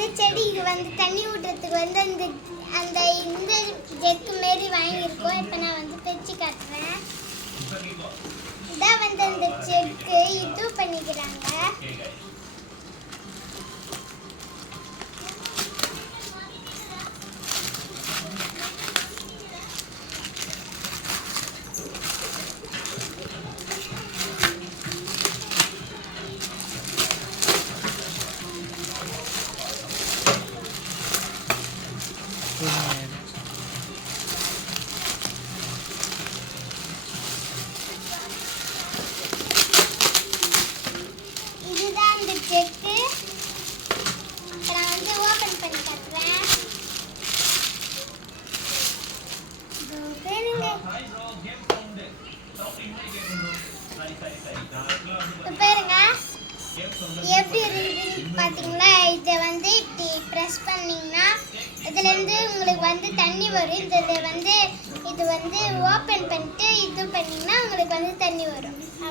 வந்து செடிக்கு வந்து தண்ணி ஊற்றுறதுக்கு வந்து அந்த இந்த ஜெக்கு மாரி வாங்கியிருக்கோம். இப்போ நான் வந்து பிரித்து காட்டுறேன். இதான் வந்து அந்த ஜெக்கு இது பண்ணிக்கிறாங்க. இதுதான் அந்த ஜெக்கு. நான் வந்து ஓபன் பண்ணி காட்டுறேன். பாருங்க எப்படி இருக்குன்னு பாத்தீங்களா? இதை வந்து இப்படி ப்ரெஸ் பண்ணீங்கன்னா இதுலேருந்து உங்களுக்கு வந்து தண்ணி வரும். இது வந்து ஓப்பன் பண்ணிட்டு இது பண்ணிங்கன்னா உங்களுக்கு வந்து தண்ணி வரும்.